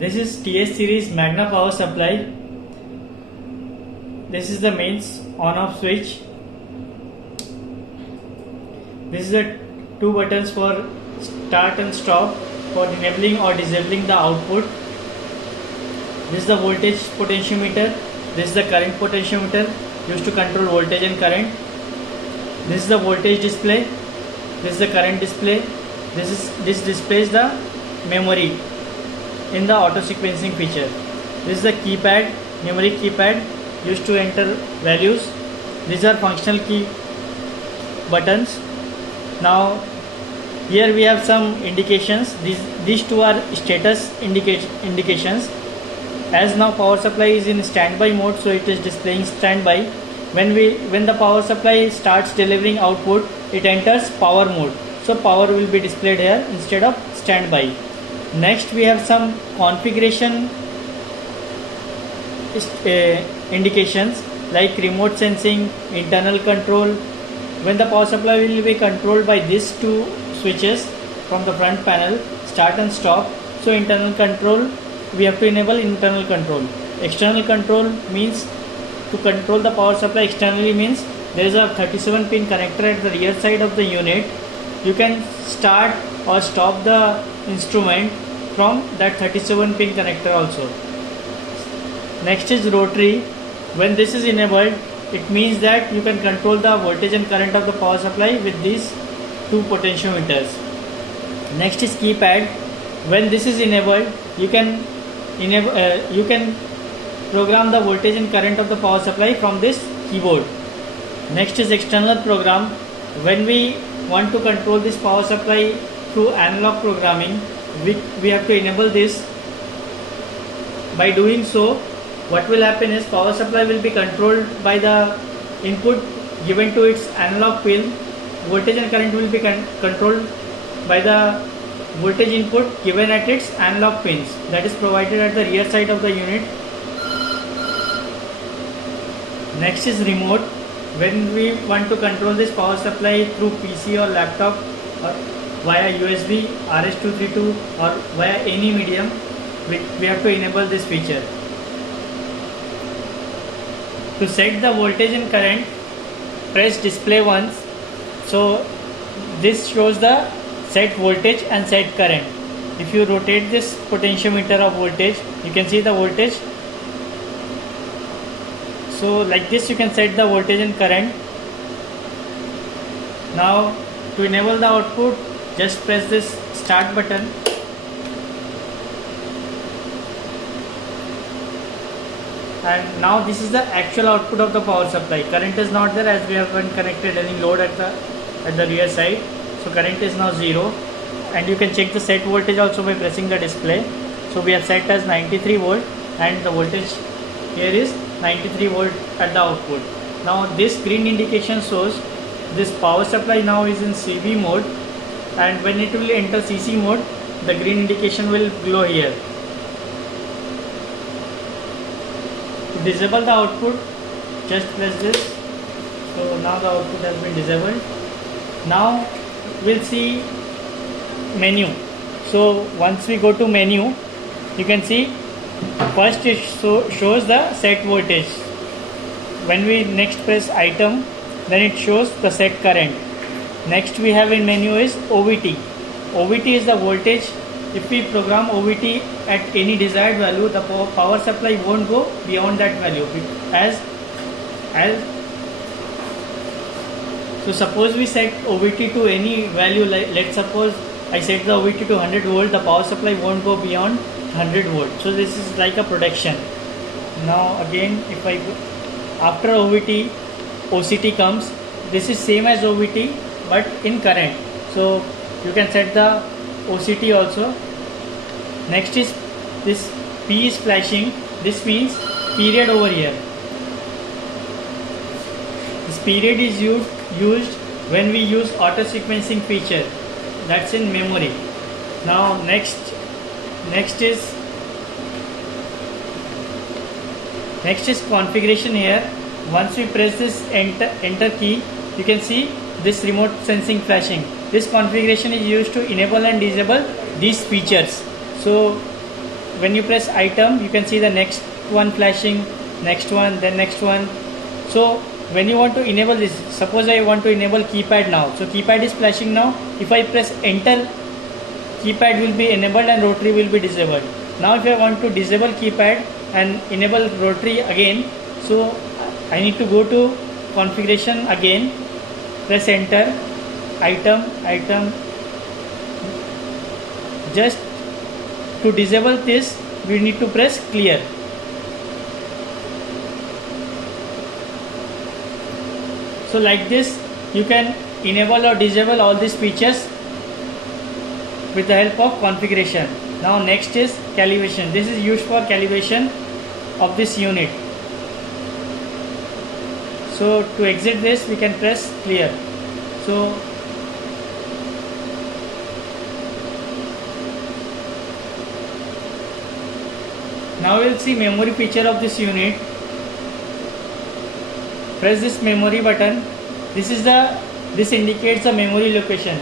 This is TS series Magna power supply. This is the mains on off switch. This is the two buttons for start and stop for enabling or disabling the output. This is the voltage potentiometer. This is the current potentiometer used to control voltage and current. This is the voltage display. This is the current display. This displays the memory in the auto sequencing feature. This is the keypad, numeric keypad used to enter values. These are functional key buttons. Now here we have some indications. These two are status indications. As now power supply is in standby mode, so it is displaying standby. When the power supply starts delivering output, it enters power mode. So power will be displayed here instead of standby. Next we have some configuration indications like remote sensing, internal control. When the power supply will be controlled by these two switches from the front panel, start and stop. So internal control, we have to enable internal control. External control means to control the power supply externally means there is a 37 pin connector at the rear side of the unit. You can start or stop the instrument from that 37 pin connector also. Next is rotary. When this is enabled, it means that you can control the voltage and current of the power supply with these two potentiometers. Next is keypad. When this is enabled, you can program the voltage and current of the power supply from this keyboard. Next is external program. When we want to control this power supply through analog programming, we have to enable this. By doing so, what will happen is power supply will be controlled by the input given to its analog pin. Voltage and current will be controlled by the voltage input given at its analog pins that is provided at the rear side of the unit. Next is remote. When we want to control this power supply through PC or laptop or via USB, RS-232 or via any medium, we have to enable this feature. To set the voltage and current, press display once. So this shows the set voltage and set current. If you rotate this potentiometer of voltage, you can see the voltage. So like this you can set the voltage and current. Now to enable the output, just press this start button. And now this is the actual output of the power supply. Current is not there as we haven't connected any load at the rear side. So current is now 0. And you can check the set voltage also by pressing the display. So we have set as 93 volt and the voltage here is 93 volt at the output. Now this green indication shows this power supply now is in CB mode, and when it will enter CC mode, the green indication will glow here. To disable the output, just press this. So now the output has been disabled. Now we'll see menu. So once we go to menu, you can see first it shows the set voltage. When we next press item, then it shows the set current. Next we have in menu is OVT. OVT is the voltage. If we program OVT at any desired value, the power supply won't go beyond that value. So suppose we set OVT to any value, let's suppose I set the OVT to 100 volt, the power supply won't go beyond 100 volt. So this is like a protection. Now again, if I go after OVT, OCT comes. This is same as OVT but in current. So you can set the OCT also. Next is this P is flashing. This means period over here. This period is used when we use auto sequencing feature. That's in memory. Now next is configuration here. Once we press this enter key, you can see this remote sensing flashing. This configuration is used to enable and disable these features. So when you press item, you can see the next one flashing, next one, then next one. So when you want to enable this, suppose I want to enable keypad now. So keypad is flashing now. If I press enter, keypad will be enabled and rotary will be disabled. Now if I want to disable keypad and enable rotary again, so I need to go to configuration again, press enter, item. Just to disable this, we need to press clear. So like this, you can enable or disable all these features with the help of configuration. Now next is calibration. This is used for calibration of this unit. So to exit this, we can press clear. So now we'll see memory feature of this unit. Press this memory button. This indicates the memory location.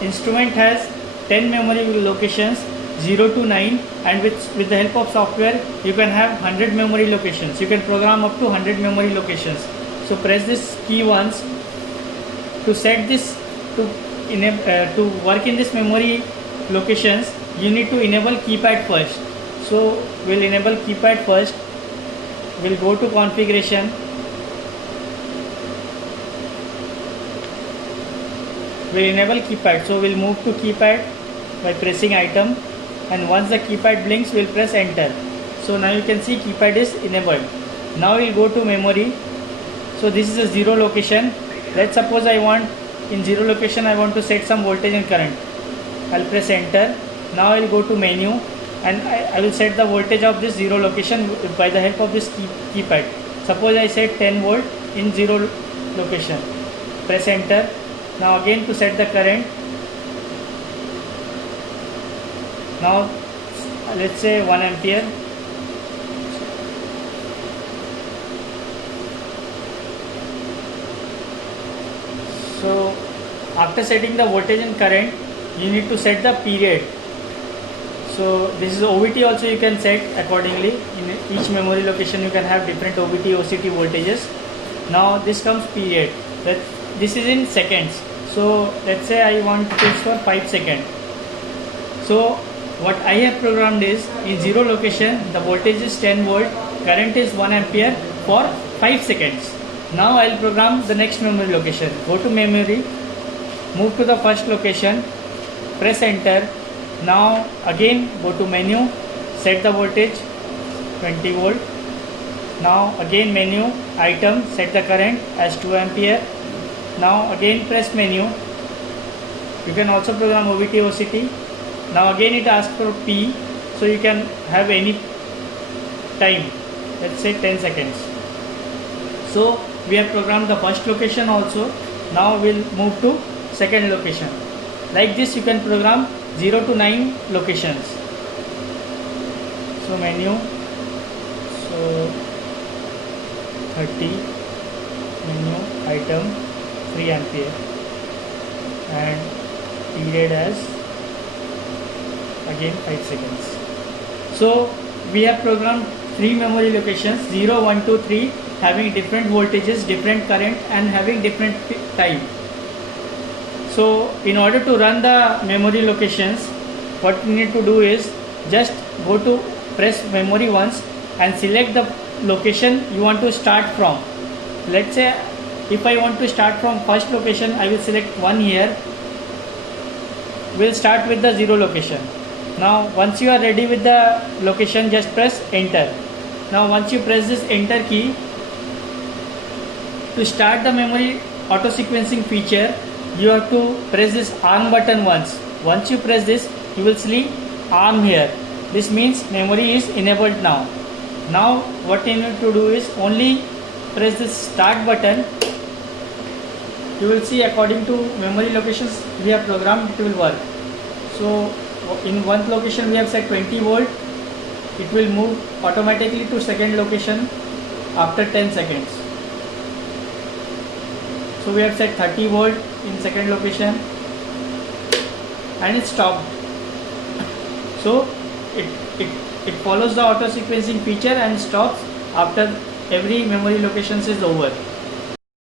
Instrument has 10 memory locations, 0 to 9, and with the help of software you can have 100 memory locations. You can program up to 100 memory locations. So press this key once. To set this to work in this memory locations, you need to enable keypad first. So we'll enable keypad first. We'll go to configuration. We'll enable keypad. So we'll move to keypad by pressing item, and once the keypad blinks, we'll press enter. So now you can see keypad is enabled. Now we'll go to memory. So this is a 0 location. Let's suppose I want in 0 location I want to set some voltage and current. I'll press enter. Now I'll go to menu and I will set the voltage of this 0 location by the help of this keypad. Suppose I set 10 volt in 0 location. Press enter. Now again to set the current. Now let's say 1 ampere. So after setting the voltage and current, you need to set the period. So this is OVT also you can set accordingly. In each memory location you can have different OVT, OCT voltages. Now this comes period. This is in seconds. So let's say I want to push for 5 seconds. So what I have programmed is in 0 location the voltage is 10 volt, current is 1 ampere for 5 seconds. Now I will program the next memory location. Go to memory, move to the first location, press enter. Now again go to menu, set the voltage 20 volt. Now again menu, item, set the current as 2 ampere. Now again press menu. You can also program OVT, OCT. Now again it asks for P, so you can have any time, let's say 10 seconds. So we have programmed the first location also. Now we'll move to second location. Like this you can program 0 to 9 locations. So menu, so 30, menu, item, 3 ampere, and period as again 5 seconds. So we have programmed 3 memory locations, 0, 1, 2, 3, having different voltages, different current, and having different time. So in order to run the memory locations, what you need to do is just go to press memory once and select the location you want to start from. Let's say if I want to start from first location, I will select 1 here. We'll start with the 0 location. Now once you are ready with the location, just press enter. Now once you press this enter key, to start the memory auto sequencing feature, you have to press this ARM button once. Once you press this, you will see ARM here. This means memory is enabled now. Now what you need to do is only press this start button. You will see according to memory locations we have programmed, it will work. So in one location we have set 20 volt. It will move automatically to second location after 10 seconds. So we have set 30 volt in second location and it stopped. So it it follows the auto sequencing feature and stops after every memory locations is over.